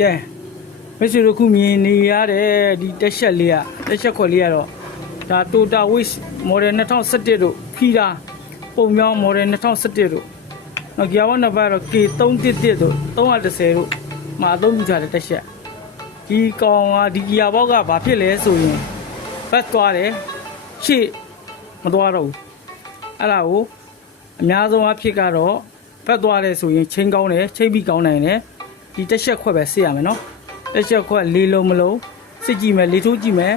ကဲမိတ်ဆွေတို့ခုမြင်နေရတဲ့ဒီတက်ရှက်လေးတက်ရှက်ခွက်လေးကတော့ဒါ Toyota Wish Model 2011တို့ဖီတာပုံမြောင်း Model 2011တို့နောက် Gear Box နှစ်ပတ်တော့ K311တို့310တို့မှာအသုံးပြုထားတဲ့တက်ရှက်ဒီကောင်ကဒီ Gear Box ကဘာဖြစ်လဲဆိုရင်ဘက်သွားတယ်ရှေ့မသွားတော့ဘူးအဲ့ဒါကိုအများဆုံးအဖြစ်ကတော့ဘက်သွားတယ်ဆိုရင်ချိန်ကောင်းတယ်ချိန်ပြီးကောင်းနိုင်တယ်ဒီတက်ရှက်ခွက်ပဲစစ်ရမယ်နော်တက်ရှက်ခွက်လေးလုံးမလုံးစစ်ကြည့်မယ်လေးထိုးကြည့်မယ်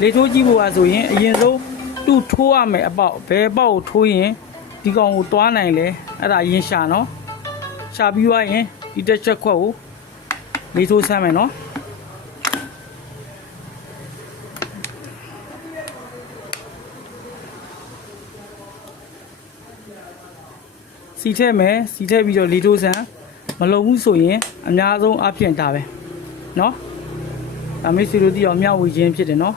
လေးထိုးကြည့်ဖို့ဆိုရင်အရင်ဆုံးသူ့ထိုးရမယ်အပေါက်ဘယ်ပေါက်ကိုထိုးရင်ဒီကောင်ကိုသွားနိုင်လဲအဲ့ဒါအရင်ရှာနော်ရှာပြီးသွားရင်ဒီတက်ရှက်ခွက်ကိုလေးထိုးဆမ်းမယ်နော်စီထည့်မယ်စီထည့်ပြီးတော့လေးထိုးဆမ်းမလုံဘူးဆိုရင်အများဆုံးအဖြစ်တာပဲเนาะဒါမိတ်ဆွေတို့သိအောင်မျှဝေခြင်းဖြစ်တယ်เนาะ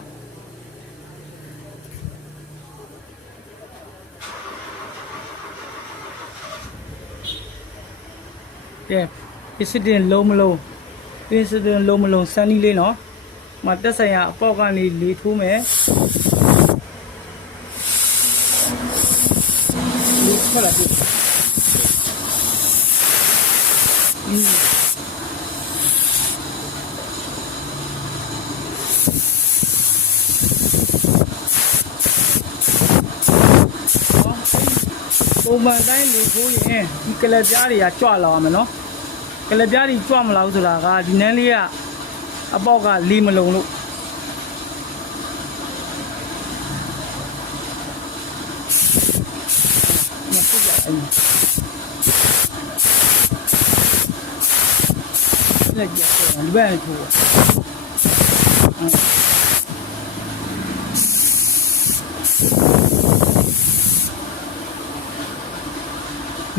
ကဲပစ္စတင်လုံးမလုံးပစ္စတင်လုံးမလုံးစမ်းနီးလေးเนาะမတက်ဆိုင်ရအပေါက်ကနေလေးထိုးမယ်လေးထွက်လာပြီပုံမှန်တိုင်းလေထိုးရင်ဒီကလပ်ပြားတွေကကြွလာအောင်မယ်နော်ကလပ်ပြားတွေကြွမလာဘူးဆိုတာကဒီနန်းလေးကအပေါက်ကလီမလုံလို့မဟုတ်ကြအဲ့လက်ကြည့်ဒီဘက်နဲ့ထိုး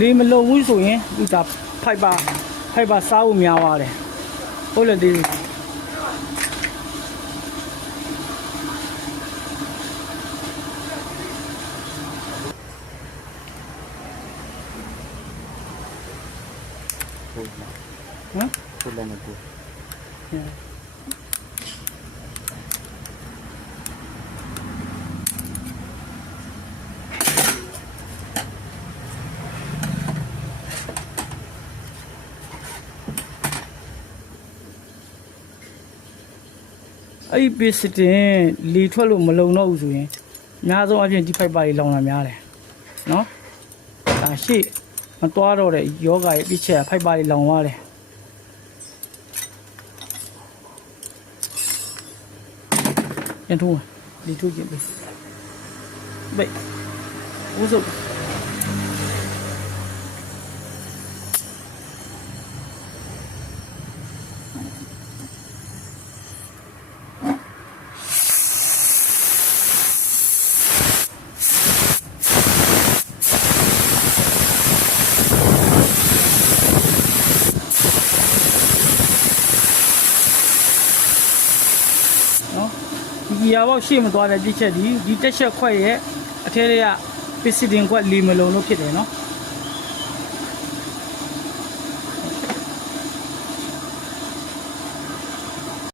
လေးမလုံဘူးဆိုရင်ဒီဒါဖိုက်ပါစားဖို့များပါတယ်ဟုတ်လေဒီဟမ်ဟုတ်တယ်မကူအဲ့ဒီပစ္စတင်လီထွက်လို့မလုံတော့ဘူးဆိုရင်အများဆုံးအပြင်ဒီဖိုက်ပါတွေလောင်တာများတယ်နော်ဒါရှေ့မသွားတော့တဲ့ယောဂရဲ့ပြစ်ချက်ကဖိုက်ပါတွေလောင်သွားတယ်ပြန်ထိုးလီထိုးကြည့်ပေးဘေးဦးစုပ်ဒီရပေါက်ရှေ့မသွားတဲ့ပြစ်ချက်ဒီတက်ချက်ခွက်ရဲ့အထဲတွေကပစ္စတင်ခွက်လီမလုံလို့ဖြစ်တယ်နော်